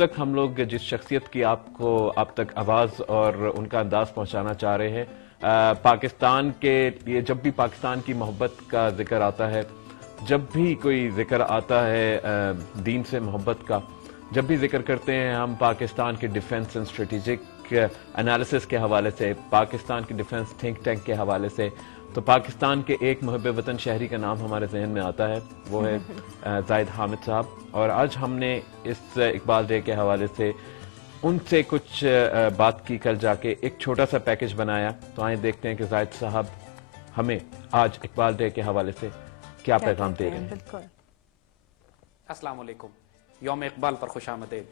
इस वक्त हम लोग जिस शख्सियत की आपको आप तक आवाज़ और उनका अंदाज पहुंचाना चाह रहे हैं, पाकिस्तान के लिए जब भी पाकिस्तान की मोहब्बत का जिक्र आता है, जब भी कोई जिक्र आता है दीन से मोहब्बत का, जब भी जिक्र करते हैं हम पाकिस्तान के डिफेंस एंड स्ट्रेटेजिक एनालिसिस के हवाले से, पाकिस्तान के डिफेंस थिंक टैंक के हवाले से, तो पाकिस्तान के एक मुहब्ब वतन शहरी का नाम हमारे जहन में आता है, वो है जाहिद हामिद साहब। और आज हमने इस इकबाल डे के हवाले से उनसे कुछ बात की, कल जाके एक छोटा सा पैकेज बनाया। तो आए देखते हैं कि जाहिद साहब हमें आज इकबाल डे के हवाले से क्या पैगाम दे रहे हैं। अस्सलाम वालेकुम। यौम इकबाल पर खुशामदीद।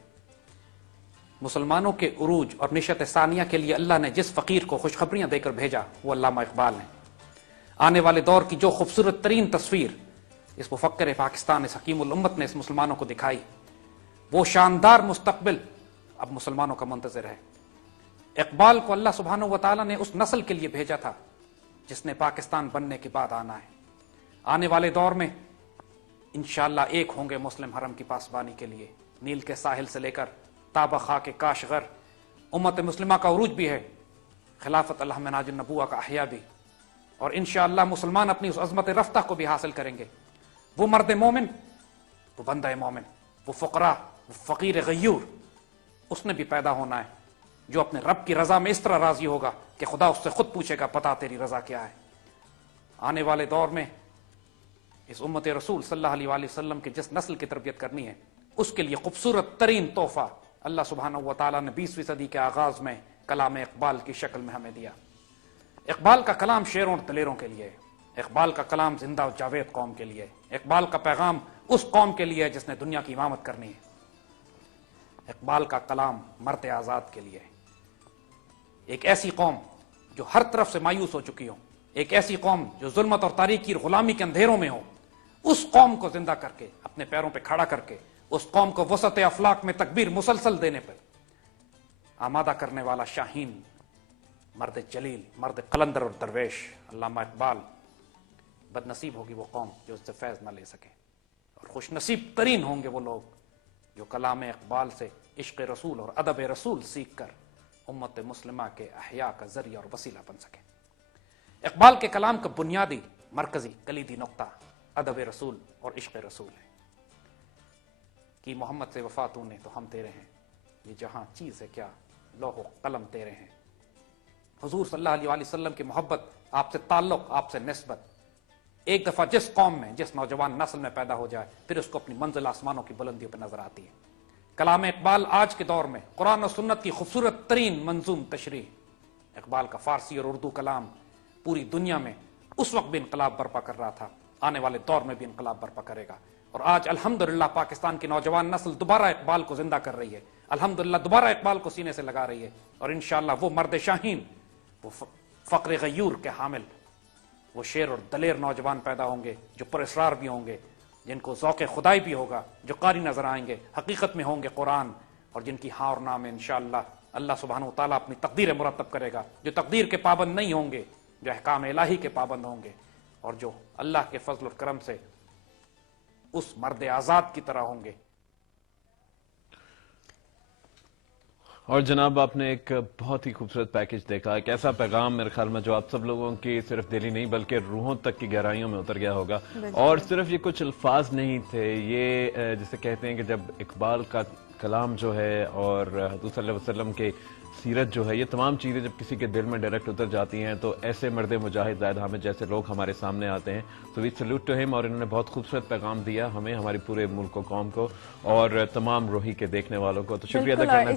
मुसलमानों के उरूज और निशत सानिया के लिए अल्लाह ने जिस फ़कीर को खुशखबरियां देकर भेजा वो अल्लामा इकबाल हैं। आने वाले दौर की जो खूबसूरत तरीन तस्वीर इस मुफक्किर पाकिस्तान, इस हकीमुल उम्मत ने इस मुसलमानों को दिखाई, वो शानदार मुस्तकबिल अब मुसलमानों का मुंतज़िर है। इकबाल को अल्लाह सुब्हानहू व तआला ने उस नस्ल के लिए भेजा था जिसने पाकिस्तान बनने के बाद आना है। आने वाले दौर में इंशाअल्लाह एक होंगे मुस्लिम हरम की पासबानी के लिए। नील के साहिल से लेकर ताबा खा के काशगर उम्मत मुस्लिमा का उरूज भी है, खिलाफत अल्लाह में नाजिल नबुआ का अहया भी। और इंशाअल्लाह मुसलमान अपनी उस अज़मत रफ्ता को भी हासिल करेंगे। वो मर्द मोमिन, वो बंदा मोमिन, वो फ़ुक़रा, वो फ़कीर गयूर, उसने भी पैदा होना है जो अपने रब की रज़ा में इस तरह राज़ी होगा कि खुदा उससे खुद पूछेगा पता तेरी रज़ा क्या है। आने वाले दौर में इस उम्मत रसूल सल्लल्लाहु अलैहि वसल्लम की जिस नस्ल की तरबियत करनी है, उसके लिए खूबसूरत तरीन तोहफा अल्लाह सुब्हानहू व तआला ने 20वीं सदी के आगाज में कलाम इकबाल की शक्ल में हमें दिया। इकबाल का कलाम शेरों और दलेरों के लिए, इकबाल का कलाम जिंदा और जावेद कौम के लिए, इकबाल का पैगाम उस कौम के लिए जिसने दुनिया की इमामत करनी है। इकबाल का कलाम मर्द आज़ाद के लिए, एक ऐसी कौम जो हर तरफ से मायूस हो चुकी हो, एक ऐसी कौम जो जुल्मत और तारीकी और गुलामी के अंधेरों में हो, उस कौम को जिंदा करके अपने पैरों पे खड़ा करके उस कौम को वसत अफलाक में तकबीर मुसलसल देने पर आमादा करने वाला शाहीन मर्द जलील, मर्द कलंदर और दरवेश अल्लामा इकबाल। बदनसीब होगी वो कौम जो उससे फैज़ न ले सके, और खुशनसीब तरीन होंगे वो लोग जो कलाम इकबाल से इश्क़ रसूल और अदब रसूल सीख कर उम्मत मुस्लिमा के अहया का जरिया और वसीला बन सके। इकबाल के कलाम का बुनियादी मरकजी कलीदी नुक्ता अदब रसूल और इश्क़ रसूल है कि मोहम्मद से वफा तूने तो हम तेरे हैं, ये जहां चीज़ है क्या लौह कलम तेरे हैं। हुजूर सल्लल्लाहु अलैहि वसल्लम की मोहब्बत, आपसे ताल्लुक, आपसे निस्बत एक दफ़ा जिस कौम में, जिस नौजवान नस्ल में पैदा हो जाए, फिर उसको अपनी मंजिल आसमानों की बुलंदियों पर नजर आती है। कलाम इकबाल आज के दौर में कुरान और सुन्नत की खूबसूरत तरीन मंजूम तशरीह। इकबाल का फारसी और उर्दू कलाम पूरी दुनिया में उस वक्त भी इनकलाब बर्पा कर रहा था, आने वाले दौर में भी इनकलाब बर्पा करेगा। और आज अल्हम्दुलिल्लाह पाकिस्तान की नौजवान नस्ल दोबारा इकबाल को जिंदा कर रही है, अल्हम्दुलिल्लाह दोबारा इकबाल को सीने से लगा रही है। और इंशाअल्लाह वो मर्द शाहीन, वो फ़क्र गयूर के हामिल, वो शेर और दलेर नौजवान पैदा होंगे जो पुरअसरार भी होंगे, जिनको ज़ौक़ खुदाई भी होगा, जो कारी नजर आएंगे, हकीकत में होंगे कुरान, और जिनकी हाँ और ना में इंशाअल्लाह अल्लाह सुब्हानहू व तआला अपनी तकदीर मुरतब करेगा। जो तकदीर के पाबंद नहीं होंगे, जो अहकाम इलाही के पाबंद होंगे, और जो अल्लाह के फजल और करम से उस मर्द आज़ाद की तरह होंगे। और जनाब आपने एक बहुत ही खूबसूरत पैकेज देखा, एक ऐसा पैगाम मेरे ख्याल में जो आप सब लोगों की सिर्फ दिली नहीं बल्कि रूहों तक की गहराइयों में उतर गया होगा। और सिर्फ ये कुछ अल्फाज नहीं थे, ये जिसे कहते हैं कि जब इकबाल का कलाम जो है और हुज़ूर सल्लल्लाहु अलैहि वसल्लम के सीरत जो है, ये तमाम चीज़ें जब किसी के दिल में डायरेक्ट उतर जाती हैं तो ऐसे मर्द मुजाहिद जाहिद हामिद जैसे लोग हमारे सामने आते हैं। तो वी सल्यूट टू हिम, और इन्होंने बहुत खूबसूरत पैगाम दिया हमें, हमारी पूरे मुल्क को, कौम को और तमाम रूही के देखने वालों को। तो शुक्रिया अदा करना